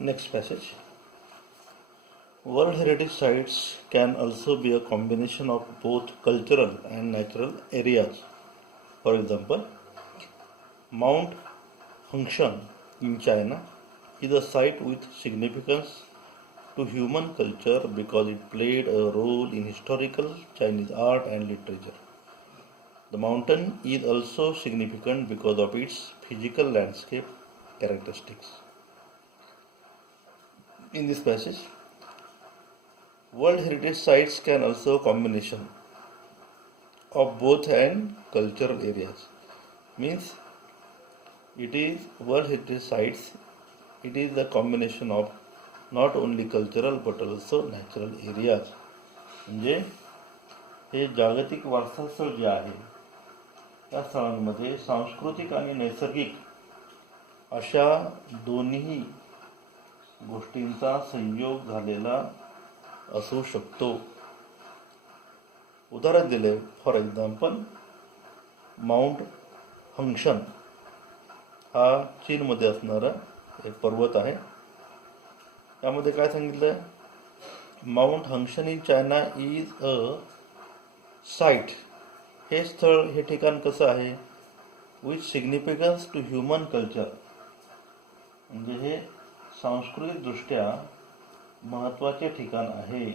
Next passage. World heritage sites can also be a combination of both cultural and natural areas. For example, Mount Hengshan in China is a site with significance to human culture because it played a role in historical Chinese art and literature. The mountain is also significant because of its physical landscape characteristics. In this passage, World Heritage Sites can also a combination of both and cultural areas. Means it is World Heritage Sites, it is the combination of not only cultural but also natural areas. म्हणजे हे जागतिक वारसास्थळ जे आहे त्या स्थळांमध्ये सांस्कृतिक आणि नैसर्गिक अशा दोन्ही गोष्टींचा संयोग झालेला असू शकतो. उदाहरण दिले, फॉर एक्झाम्पल माउंट हंशन हा चीनमध्ये असणारा एक पर्वत आहे. त्यामध्ये काय सांगितलं, mount Huangshan in China is a site. हे स्थळ, हे ठिकाण कसं आहे, with significance to human culture. म्हणजे हे सांस्कृतिकदृष्ट्या महत्त्वाचे ठिकाण आहे.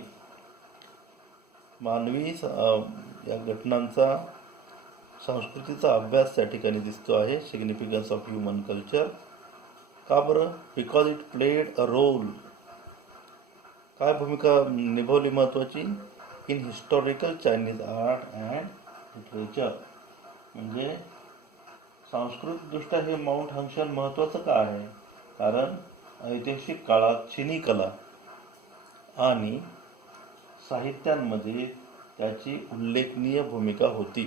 मानवी या घटनांचा संस्कृतीचा अभ्यास त्या ठिकाणी दिसतो आहे. Significance of human culture. का बरं? Because it played a role. काय भूमिका निभावली महत्त्वाची? In historical Chinese art and literature. म्हणजे सांस्कृतिकदृष्ट्या हे माउंट हंशन महत्त्वाचं का आहे? कारण ऐतिहासिक काळात चिनी कला आणि साहित्यांमध्ये त्याची उल्लेखनीय भूमिका होती.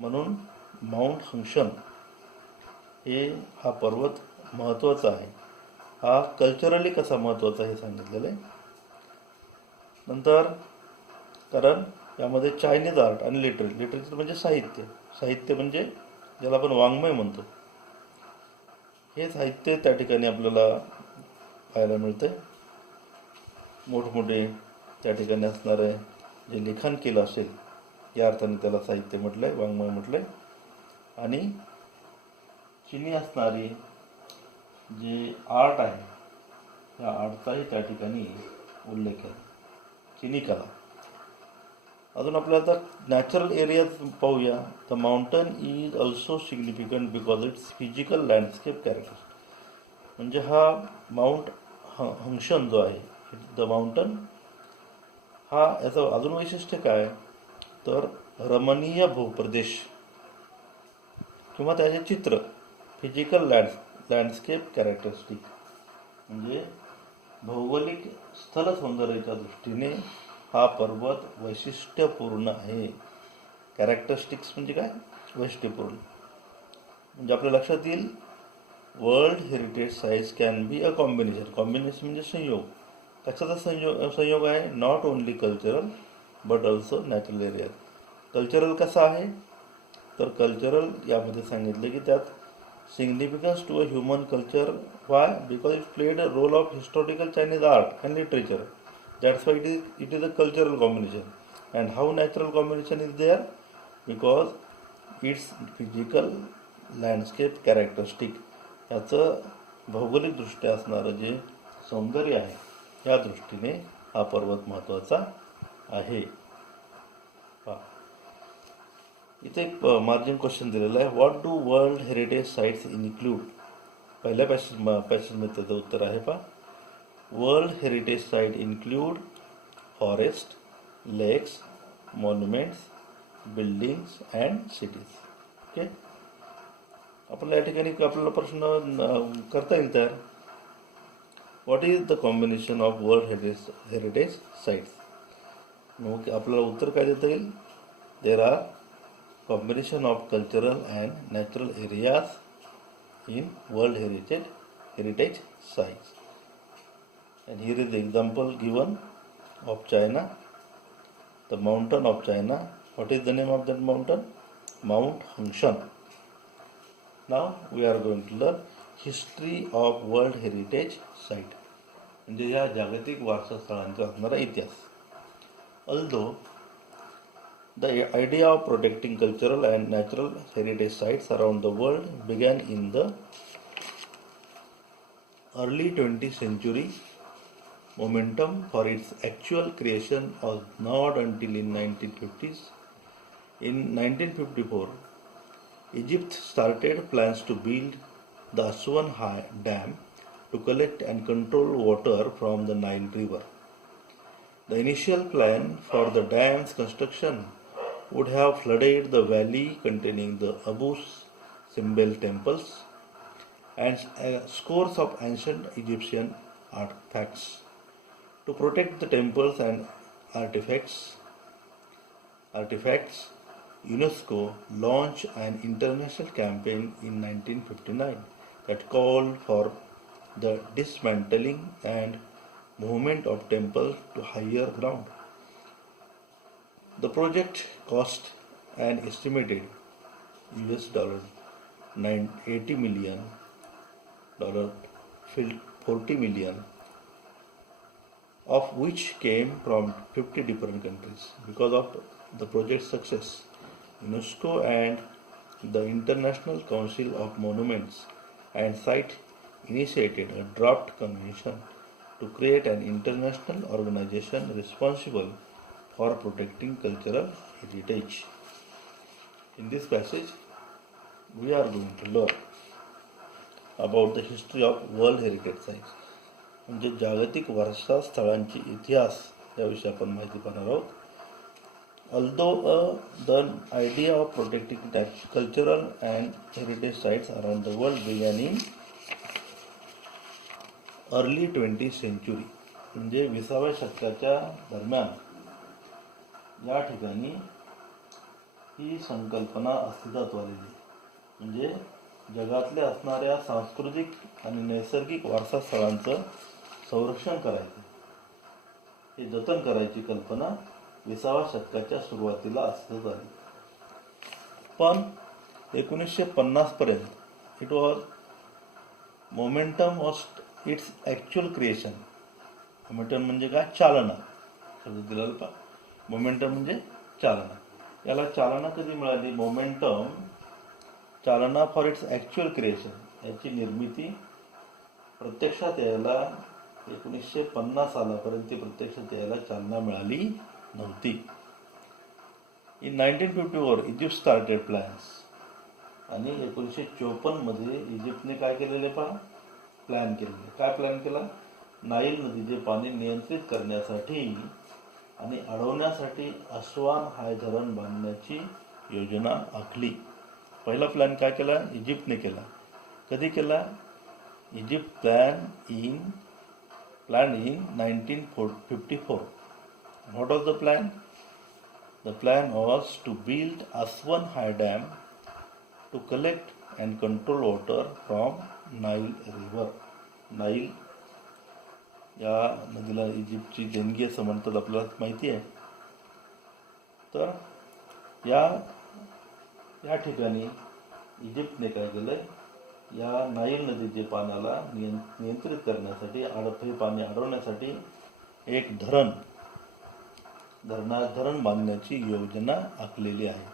म्हणून माउंट हंशन हा पर्वत महत्त्वाचा आहे. हा कल्चरली कसा महत्त्वाचा हे सांगितलेलं आहे. नंतर कारण यामध्ये चायनीज आर्ट आणि लिटरेचर म्हणजे साहित्य म्हणजे ज्याला आपण वाङ्मय म्हणतो, हे साहित्य त्या ठिकाणी आपल्याला पाहायला मिळते. मोठमोठे त्या ठिकाणी असणारे जे लिखाण केलं असेल या अर्थाने त्याला साहित्य म्हटलं आहे, वाङ्मय म्हटलं आहे. आणि चिनी असणारी जे आर्ट आहे त्या आर्टचाही त्या ठिकाणी उल्लेख आहे, चिनी कला. अजून आपल्याला आता नॅचरल एरियाज पाहूया. The mountain is also significant because it's physical landscape character. म्हणजे हा माउंट हंशन जो आहे, द माउंटन, हा याचं अजून वैशिष्ट्य काय तर रमणीय भूप्रदेश किंवा त्याचे चित्र, फिजिकल लँडस्केप कॅरेक्टरिस्टिक. म्हणजे भौगोलिक स्थल सौंदर्याच्या दृष्टीने हा पर्वत वैशिष्ट्यपूर्ण आहे. कॅरेक्टरिस्टिक्स म्हणजे काय? वैशिष्ट्यपूर्ण. म्हणजे आपल्या लक्षात येईल, world heritage sites can be a combination. Combination म्हणजे संयोग. कशाचा संयोग आहे? Not only cultural but also natural area. Cultural कसा आहे तर कल्चरल यामध्ये सांगितले की त्यात significance to a human culture. Why? Because it played a role of historical Chinese art and literature. That's why it is a cultural combination. And how natural combination is there? Because its physical landscape characteristic. याचं भौगोलिकदृष्ट्या असणारं जे सौंदर्य आहे या दृष्टीने हा पर्वत महत्त्वाचा आहे. इथे एक मार्जिन क्वेश्चन दिलेला आहे. What do world heritage sites include? पहिल्या पॅसेजमध्ये त्याचं उत्तर आहे. World heritage site include forest, lakes, monuments, buildings and cities. Okay. आपल्याला या ठिकाणी आपल्याला प्रश्न करता येईल तर what is the combination of world heritage sites? मग आपल्याला उत्तर काय देता येईल? There are combination of cultural and natural areas in world heritage sites. And here is the example given of China, the mountain of China. What is the name of that mountain? Mount Hengshan. Now we are going to learn history of world heritage site म्हणजे या जागतिक वारसा स्थळांचा असणारा इतिहास. Although the idea of protecting cultural and natural heritage sites around the world began in the early 20th century, momentum for its actual creation was not until in 1950s. In 1954, Egypt started plans to build the Aswan Dam to collect and control water from the Nile River. The initial plan for the dam's construction would have flooded the valley containing the Abu Simbel temples and scores of ancient Egyptian artifacts. To protect the temples and artifacts, UNESCO launched an international campaign in 1959 that called for the dismantling and movement of temples to higher ground. The project cost an estimated $80 million, $40 million, of which came from 50 different countries. Because of the project's success, UNESCO and the International Council of Monuments and Sites initiated a draft convention to create an international organization responsible for protecting cultural heritage. In this passage, we are going to learn about the history of World Heritage Sites. म्हणजे जागतिक वारसा स्थळांची इतिहास याविषयी आपण माहिती पाहणार आहोत. Although the idea of protecting cultural and heritage sites around the world began in early 20th century, म्हणजे 20व्या शतकाच्या दरम्यान या ठिकाणी ही संकल्पना अस्तित्वात आलेली. म्हणजे जगातल्या असणाऱ्या सांस्कृतिक आणि नैसर्गिक वारसा स्थळांचं संरक्षण करायचं, हे जतन करायची कल्पना 20व्या शतकाच्या सुरुवातीला अस्तित्वात आली. पण 1950 पर्यंत it was momentum was it's actual creation. Momentum म्हणजे काय? चालना. शब्द दिला पा. मोमेंटम म्हणजे चालना. याला चालना कधी मिळाली? मोमेंटम, चालना फॉर इट्स ॲक्च्युअल क्रिएशन, याची निर्मिती प्रत्यक्षात यायला 1950 सालापर्यंत प्रत्यक्षात यायला चालना मिळाली नव्हती. In 1954 Egypt started plans. आणि 1954 मध्ये इजिप्तने काय केलेले पहा? प्लॅन केलेले. काय प्लॅन केला? नाईल नदीचे पाणी नियंत्रित करण्यासाठी आणि अडवण्यासाठी अस्वान हाय धरण बांधण्याची योजना आखली. पहिला प्लॅन काय केला? इजिप्तने केला. कधी केला? Egypt plan in 1954. What was the plan? The plan was to build Aswan High Dam to collect and control water from Nile River. Nile या नदीला इजिप्तची देणगी असं म्हणतात, आपल्याला माहिती आहे. तर या ठिकाणी इजिप्तने काय केलं? या नाईल नदीचे पाण्याला नियंत्रित करण्यासाठी, हे पाणी अडवण्यासाठी एक धरण बांधण्याची योजना आखलेली आहे.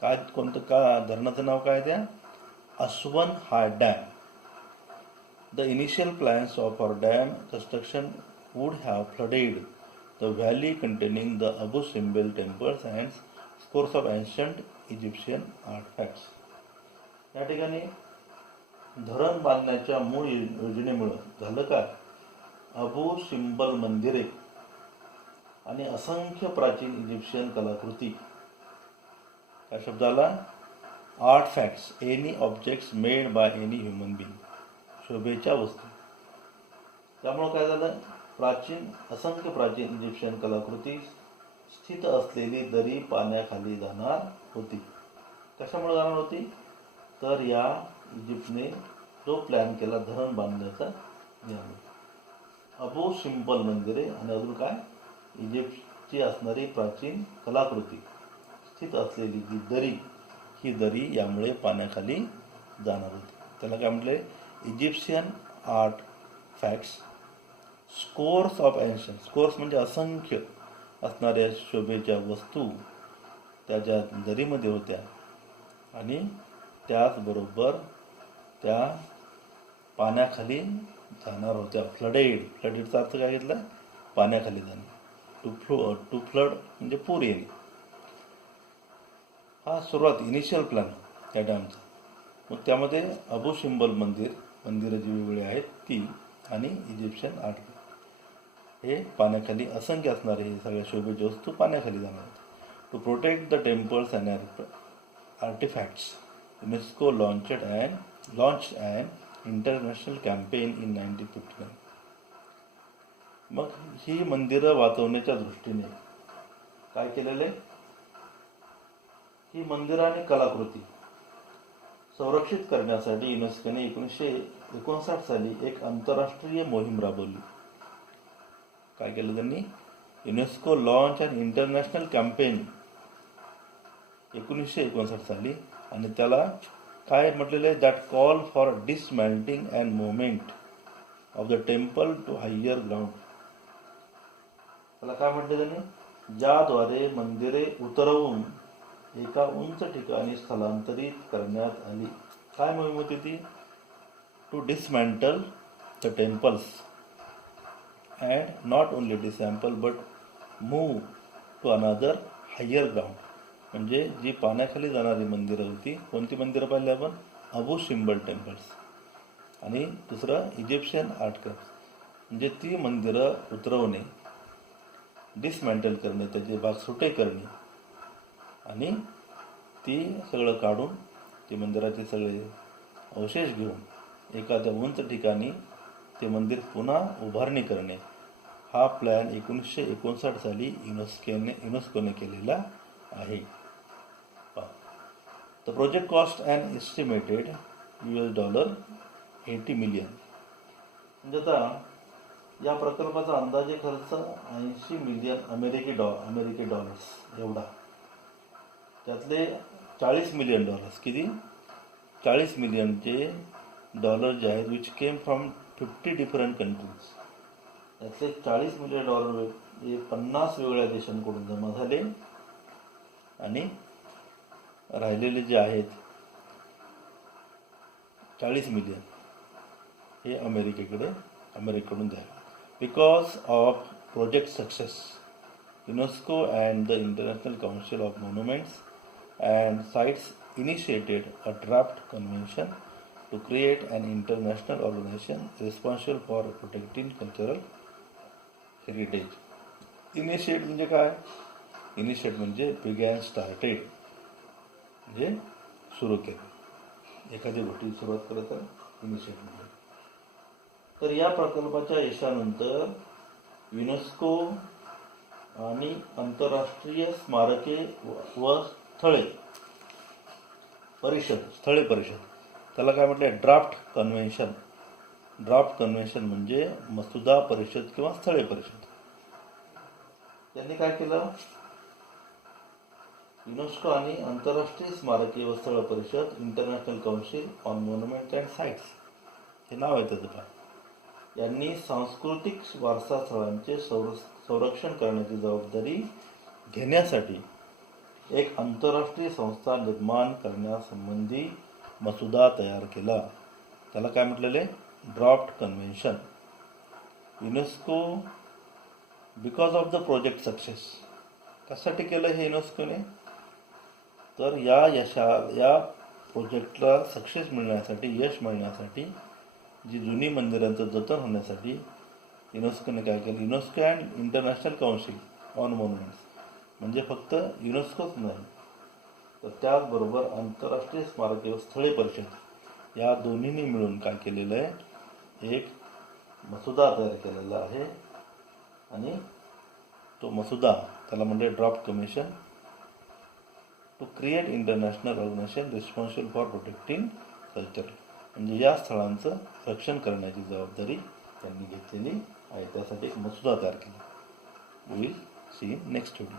काय, कोणतं का धरणाचं नाव काय? त्या Aswan high dam. The initial plans of our dam construction would have flooded the valley containing the Abu Simbel temples and scores of ancient Egyptian artifacts. या ठिकाणी धरण बांधण्याच्या मूळ योजनेमुळे झालं काय? अबू सिम्बल मंदिरे आणि असंख्य प्राचीन इजिप्शियन कलाकृती. काय शब्द आला? Artefacts, any objects made by any human being, शोभेच्या वस्तू. त्यामुळं काय झालं? असंख्य प्राचीन इजिप्शियन कलाकृती स्थित असलेली दरी पाण्याखाली जाणार होती. कशामुळे जाणार होती? तर या इजिप्तने जो प्लॅन केला धरण बांधण्याचा, अबू सिम्बल मंदिरे आणि अजून काय? इजिप्तची असणारी प्राचीन कलाकृती स्थित असलेली जी दरी, ही दरी यामुळे पाण्याखाली जाणार होती. त्याला काय म्हटले? Egyptian art facts, scores of ancient, scores म्हणजे असंख्य असणाऱ्या शोभेच्या वस्तू त्याच्या दरीमध्ये होत्या आणि त्याचबरोबर त्या पाण्याखाली जाणार होत्या. फ्लडेडचा अर्थ काय घेतला? पाण्याखाली जाणे. टू फ्लड म्हणजे पूर येणे. हा सुरुवात इनिशियल प्लॅन त्या डॅमचा. मग त्यामध्ये अबू सिम्बल मंदिरं जी वेगवेगळी आहेत ती आणि इजिप्शियन आर्ट हे पाण्याखाली असंख्य असणारे हे सगळ्या शोभेच्या वस्तू पाण्याखाली जाणार आहेत. To protect the temples and artifacts, UNESCO launched an international campaign in 1959. मग ही मंदिरं वाचवण्याच्या दृष्टीने काय केलेले? ही मंदिरं आणि कलाकृती संरक्षित करण्यासाठी युनेस्कोने 1959 साली एक आंतरराष्ट्रीय मोहीम राबवली. काय केलं त्यांनी? UNESCO launch and international campaign 1959 साली, आणि त्याला काय म्हटलेलं आहे? That call for dismantling and movement of the temple to higher ground. त्याला काय म्हटलं त्यांनी? ज्याद्वारे मंदिरे उतरवून एका उंच ठिकाणी स्थलांतरित करण्यात आली. काय मोहीम होती ती? To dismantle the temples and not only dismantle but move to another higher ground. म्हणजे जी पाण्याखाली जाणारी मंदिरं होती, कोणती मंदिरं पाहिली आपण? अबू सिम्बल टेम्पल्स आणि दुसरं इजिप्शियन आर्ट क्राफ्ट. म्हणजे ती मंदिरं उतरवणे, डिसमॅन्टल करणे, त्याचे भाग सुटे करणे आणि ती सगळं काढून ती मंदिराचे सगळे अवशेष घेऊन एखाद्या उंच ठिकाणी ते मंदिर पुन्हा उभारणी करणे, हा प्लॅन 1959 साली युनेस्कोने केलेला आहे. The project cost and estimated $80 million. म्हणजे आता या प्रकल्पाचा अंदाजे खर्च 80 मिलियन अमेरिकी डॉलर्स एवढा. त्यातले $40 मिलियन, किती? 40 मिलियनचे डॉलर जे आहेत which came from 50 different countries. त्यातले $40 मिलियन हे 50 वेगळ्या देशांकडून जमा झाले आणि राहिलेले जे आहेत 40 मिलियन हे अमेरिकेकडून द्यावे. Because of project success, UNESCO and the International Council of Monuments and Sites initiated a draft convention to create an international organisation responsible for protecting cultural heritage. Initiate म्हणजे काय? इनिशिएट म्हणजे बिगॅन, स्टार्टेड म्हणजे सुरू केलं. एखादी गोष्टी सुरुवात केलं तर इनिशिएट म्हणजे. तर या प्रकल्पाच्या यशानंतर युनेस्को आणि आंतरराष्ट्रीय स्मारके व स्थळे परिषद, त्याला काय म्हटलं? ड्राफ्ट कन्व्हेन्शन म्हणजे मसुदा परिषद किंवा स्थळे परिषद. त्यांनी काय केलं? युनेस्को आणि आंतरराष्ट्रीय स्मारके व स्थळ परिषद, international council on monuments and sites हे नाव आहे त्याचं. यांनी सांस्कृतिक वारसा स्थळांचे संरक्षण करण्याची जबाबदारी घेण्यासाठी एक आंतरराष्ट्रीय संस्था निर्माण करण्यासंबंधी मसुदा तयार केला. त्याला काय म्हटलेले? Draft convention. UNESCO because of the project success. कशासाठी केलं हे युनेस्कोने? तर या प्रोजेक्टला सक्सेस मिळण्यासाठी, यश मिळण्यासाठी, जी जुनी मंदिरांचं जतन होण्यासाठी युनेस्कोने काय केलं? UNESCO and international council on monuments म्हणजे फक्त युनेस्कोच नाही तर त्याचबरोबर आंतरराष्ट्रीय स्मारके व स्थळे परिषद या दोन्हींनी मिळून काय केलेलं आहे? एक मसुदा तयार केलेला आहे आणि तो मसुदा त्याला म्हणजे draft commission to create international organisation responsible for protecting culture. म्हणजे या स्थळांचं रक्षण करण्याची जबाबदारी त्यांनी घेतलेली आहे. त्यासाठी एक मसुदा तयार केला. We will see in next video.